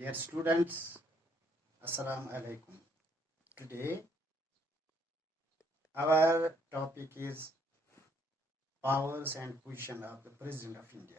Dear students, Assalamu alaikum. Today our topic is powers and position of the President of India.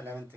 11th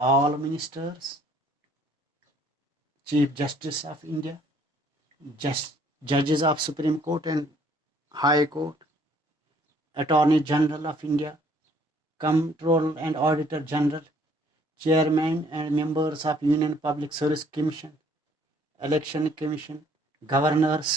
all ministers, chief justice of India, judges of Supreme Court and High Court, Attorney General of India, Comptroller and Auditor General, Chairman and members of Union Public Service Commission, Election Commission, Governors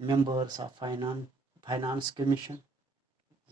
Members of Finance Commission।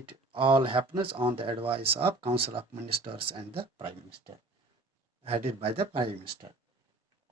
it all happens on the advice of Council of Ministers and the Prime Minister, headed by the Prime Minister।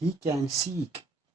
he can seek,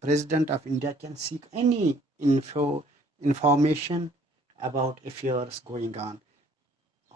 President of India can seek any information about affairs going on।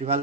12,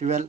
12,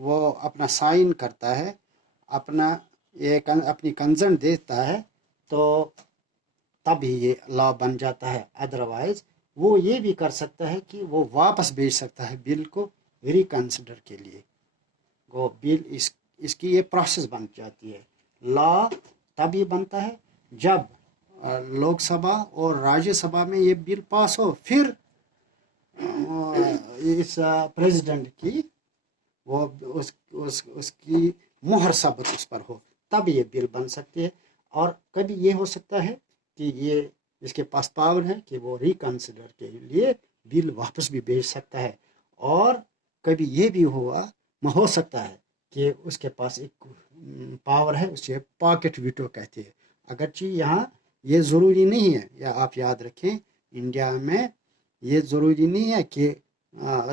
وہ اپنا sign کرتا ہے، اپنی consent دیتا ہے، تو تب ہی یہ لا بن جاتا ہے. ادروائز وہ یہ بھی کر سکتا ہے کہ وہ واپس بھیج سکتا ہے بل کو ریکنسیڈر کے لیے. وہ بل اس کی یہ پروسیس بن جاتی ہے. لا تب ہی بنتا ہے جب لوک سبھا اور راجیہ سبھا میں یہ بل پاس ہو، پھر اس پریزیڈنٹ کی وہ اس کی مہر ثبت اس پر ہو، تب یہ بل بن سکتی ہے. اور کبھی یہ ہو سکتا ہے کہ یہ اس کے پاس پاور ہے کہ وہ ریکنسیڈر کے لیے بل واپس بھی بھیج سکتا ہے. اور کبھی یہ بھی ہو سکتا ہے کہ اس کے پاس ایک پاور ہے، اسے پاکٹ ویٹو کہتے ہیں. اگرچہ یہاں یہ ضروری نہیں ہے، یا آپ یاد رکھیں انڈیا میں یہ ضروری نہیں ہے کہ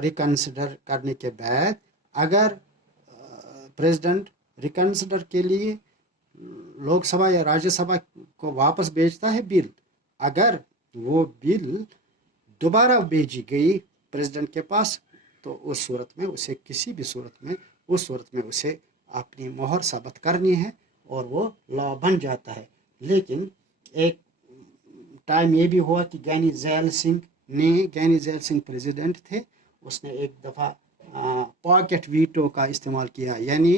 ریکنسیڈر کرنے کے بعد اگر پریزیڈنٹ ریکنسیڈر کے لیے لوک سبھا یا راجیہ سبھا کو واپس بھیجتا ہے بل، اگر وہ بل دوبارہ بھیجی گئی پریزیڈنٹ کے پاس، تو اس صورت میں اسے کسی بھی صورت میں اسے اپنی مہر ثابت کرنی ہے اور وہ لا بن جاتا ہے. لیکن ایک ٹائم یہ بھی ہوا کہ گیانی زیل سنگھ پریزیڈنٹ تھے، اس نے ایک دفعہ پاکٹ ویٹو کا استعمال کیا، یعنی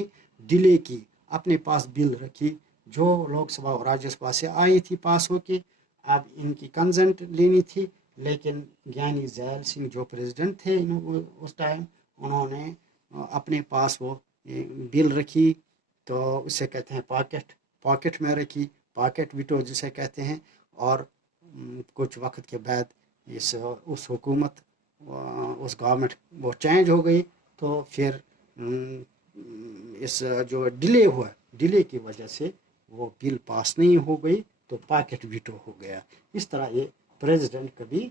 ڈیلے کی، اپنے پاس بل رکھی جو لوک سبھا اور راجیہ سبھا سے آئی تھی پاس ہو کے، اب ان کی کنسنٹ لینی تھی. لیکن گیانی زیل سنگھ جو پریزیڈنٹ تھے اس ٹائم، انہوں نے اپنے پاس وہ بل رکھی، تو اسے کہتے ہیں پاکٹ میں رکھی، پاکٹ ویٹو جسے کہتے ہیں. اور کچھ وقت کے بعد اس حکومت اس گورنمنٹ وہ چینج ہو گئی، تو پھر اس جو ڈیلے کی وجہ سے وہ بل پاس نہیں ہو گئی، تو پاکٹ ویٹو ہو گیا. اس طرح یہ پریزیڈنٹ کبھی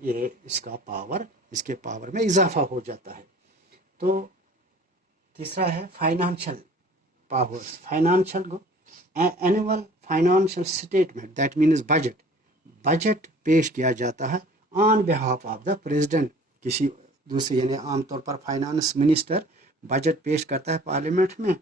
یہ اس کے پاور میں اضافہ ہو جاتا ہے. تو تیسرا ہے financial powers. Annual financial statement, that means budget پیش کیا جاتا ہے آن بہاف آف دا پریزیڈنٹ. کسی دوسرے، یعنی عام طور پر فائنانس منسٹر بجٹ پیش کرتا ہے پارلیمنٹ میں،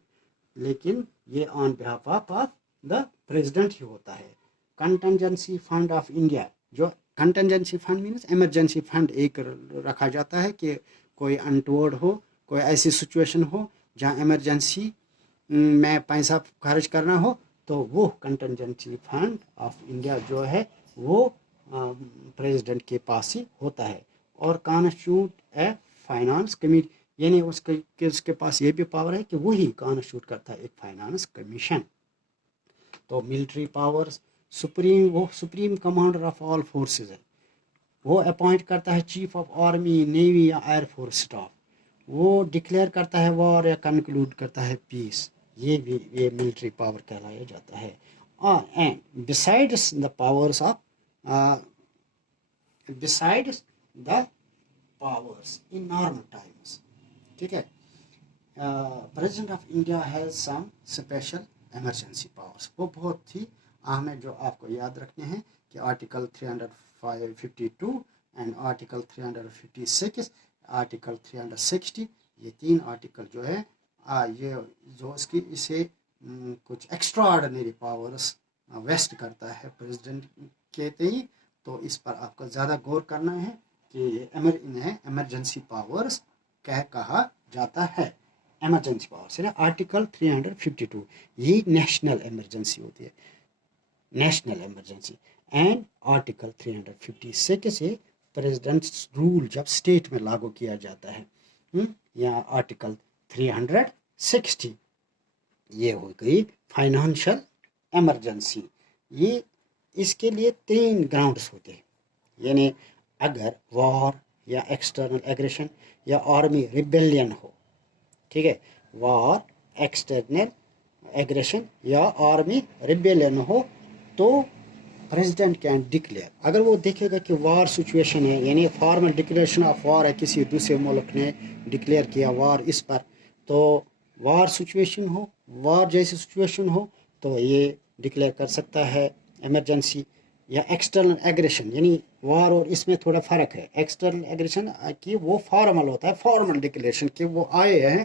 لیکن یہ آن بہاف آف دا پریزیڈنٹ ہی ہوتا ہے. کنٹنجنسی فنڈ آف انڈیا، جو کنٹنجنسی فنڈ مینس ایمرجنسی فنڈ ایک رکھا جاتا ہے کہ کوئی انٹورڈ ہو، کوئی ایسی سچویشن ہو جہاں ایمرجنسی میں پیسہ خرچ کرنا ہو، تو وہ کنٹنجنسی فنڈ آف انڈیا جو ہے وہ پریزیڈنٹ کے پاس ہی ہوتا ہے. اور کانسٹیٹیوٹ اے فائنانس کمیٹی، یعنی اس کے پاس یہ بھی پاور ہے کہ وہی کانسٹیٹیوٹ کرتا ہے ایک فائنانس کمیشن. تو military powers, supreme commander of all forces ہے، وہ اپوائنٹ کرتا ہے چیف آف آرمی، نیوی یا ایئر فورس اسٹاف. وہ ڈکلیئر کرتا ہے وار یا کنکلوڈ کرتا ہے پیس. یہ ملٹری پاور کہلایا جاتا ہے. And besides the powers in normal Times, ٹھیک ہے. President of India has some special emergency powers. وہ بہت ہی اہم ہے جو آپ کو یاد رکھنے ہیں کہ آرٹیکل 352 اینڈ آرٹیکل 356، آرٹیکل 360، یہ 3 آرٹیکل جو ہے یہ جو اسے کچھ ایکسٹرا آرڈنری پاورز ویسٹ کرتا ہے پریزیڈنٹ کے تئیں. تو اس پر آپ کو زیادہ غور کرنا ہے کہ انہیں ایمرجنسی پاورز کہا جاتا ہے. ایمرجنسی پاورز آرٹیکل 352 یہ نیشنل ایمرجنسی ہوتی ہے، نیشنل ایمرجنسی. اینڈ آرٹیکل 356 یہ پریزیڈنٹس رول جب اسٹیٹ میں لاگو کیا جاتا ہے. یا آرٹیکل 360 یہ ہو گئی فائنانشل ایمرجنسی. یہ اس کے لیے 3 گراؤنڈس ہوتے ہیں، یعنی اگر وار یا ایکسٹرنل ایگریشن یا آرمی ریبیلین ہو، ٹھیک ہے، وار، ایکسٹرنل ایگریشن یا آرمی ریبیلین ہو، تو پریزیڈنٹ کین ڈکلیئر. اگر وہ دیکھے گا کہ وار سچویشن ہے، یعنی فارمل ڈکلیریشن آف وار ہے، کسی دوسرے ملک نے ڈکلیئر کیا وار اس پر، تو وار سچویشن ہو، وار جیسی سچویشن ہو، تو یہ ڈکلیئر کر سکتا ہے ایمرجنسی. یا ایکسٹرنل ایگریشن، یعنی وار اور اس میں تھوڑا فرق ہے. ایکسٹرنل ایگریشن کی وہ فارمل ہوتا ہے، فارمل ڈکلیریشن کہ وہ آئے ہیں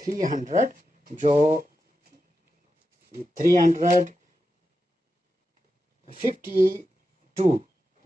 352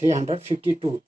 352,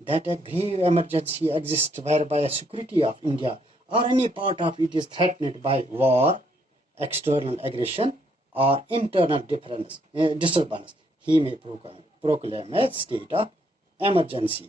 that a grave emergency exists whereby a security of India or any part of it is threatened by war, external aggression, or internal disturbance, he may proclaim a state of emergency.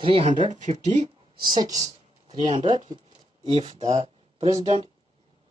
356 if the president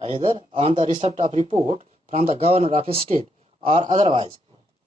either on the receipt of report from the governor of a state or otherwise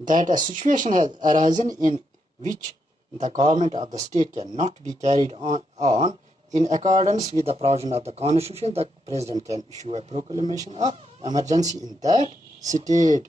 that a situation has arisen in which the government of the state cannot be carried on in accordance with the provision of the constitution, the president can issue a proclamation of emergency in that state.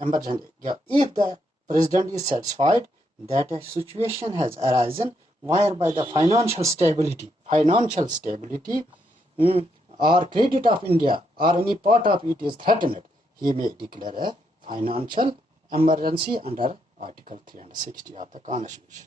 emergency. If the president is satisfied that a situation has arisen whereby the financial stability or credit of India or any part of it is threatened, he may declare a financial emergency under article 360 of the constitution.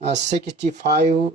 65